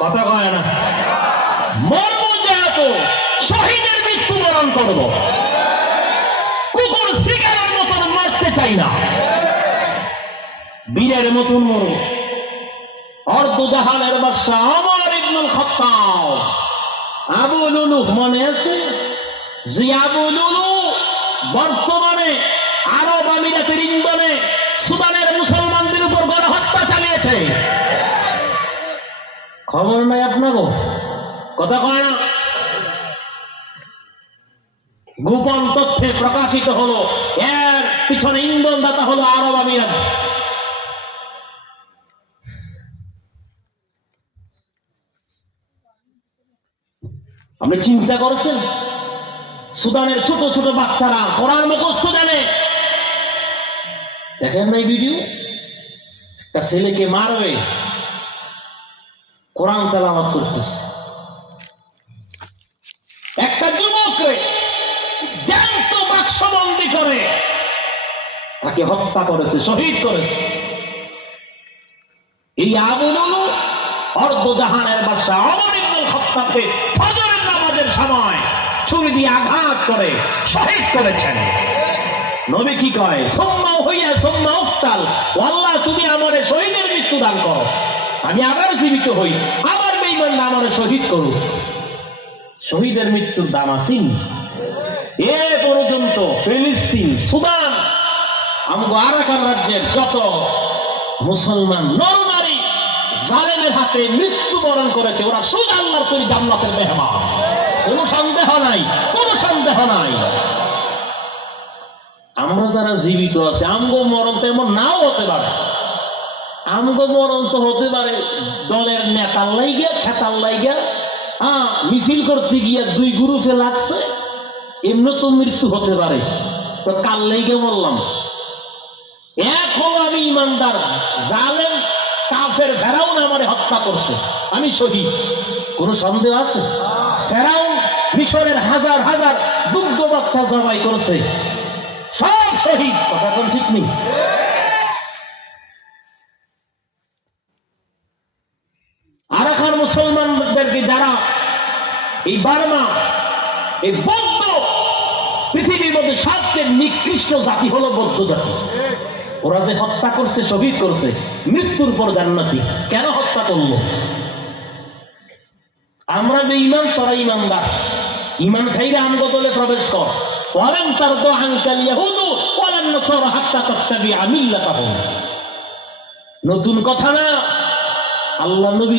কথা কয় না। মরবো যেহেতু শহীদের মৃত্যুবরণ করব, কুকুর শিকারের মতন মারতে চাই না, বীরের মতন মরব। অর্ধজাহানের বাদশা ওমর ইবনুল খাত্তাব, আবু লুলু মনে আছে? যে আবু লুলু বর্তমানে আরব আমিরাতের ইন্ধনে সুদানের মুসলমানদের উপর গণহত্যা চালিয়েছে। খবর নাই আপনাকে? কথা কয় না। গোপন তথ্যে প্রকাশিত হলো, এর পিছনে ইন্ধনদাতা হলো আরব আমিরাত। আপনি চিন্তা করেছেন? সুদানের ছোট ছোট বাচ্চারা কোরআন মুখস্থ জানে। দেখেন নাই ভিডিও? একটা ছেলেকে মারবে, কোরআন তেলাওয়াত করতেছে। একটা যুবকরে জ্যান্ত বাক্সবন্দি করে তাকে হত্যা করেছে, শহীদ করেছে। এই আবু লুলু অর্ধজাহানের বাদশা ওমর ইবনুল খাত্তাবকে ফজরের নামাজের সময় ছুরি দিয়ে আঘাত করে শহীদ করেছেন। নবী কি কয়? সুম্মা হইয়া সুম্মা উক্তাল, আল্লাহ তুমি আমারে শহীদের মৃত্যু দান করো, আমি আবার জীবিত হই, আবার বেঈমান আমারে শহীদ করো। শহীদের মৃত্যুর দাম আসেন এ পর্যন্ত ফিলিস্তিন, সুদান, আমগো আরাকান রাজ্যের যত মুসলমান নরনারী জালেমের হাতে মৃত্যুবরণ করেছে, ওরা সোজা আল্লাহর তৈরি জান্নাতের মেহমান। কোনো সন্দেহ নাই, কোনো সন্দেহ নাই। আমরা যারা জীবিত আছে, আমগো মরণ তো এমন নাও হতে পারে। আমগো মরণ তো হতে পারে দলের নেতার লাইগা, খেতার লাইগা, মিছিল করতে গিয়া দুই গ্রুপে লাগছে, এমনি তো মৃত্যু হতে পারে। তো কাল লাইগা বললাম, এখন আমি ইমানদার, জালেম কাফের ফেরাউন আমারে হত্যা করছে, আমি শহীদ। কোনো সন্দেহ আছে? ফেরাউন মিশরের হাজার হাজার দুগ্ধ বাচ্চা জবাই করেছে, সব শহীদ। কথা কোন ঠিক নেই? আরাকান মুসলমানদেরকে যারা এই বার্মা, এই বৌদ্ধ, পৃথিবীর মধ্যে সবচেয়ে নিকৃষ্ট জাতি হলো বৌদ্ধ জাতি। ওরা যে হত্যা করছে, শহীদ করছে, মৃত্যুর পর জান্নাতি। কেন হত্যা করলো? আমরা যে ইমান, তোরা ইমানদার, ইমান খাইলে আমগো দলে প্রবেশ কর। ওয়ালান তারদু আনকাল ইয়াহুদু ওয়ালান নাসারা হাত্তা তাত্তাবিআ মিল্লাতাহুম। নতুন কথা না। আল্লাহ নবী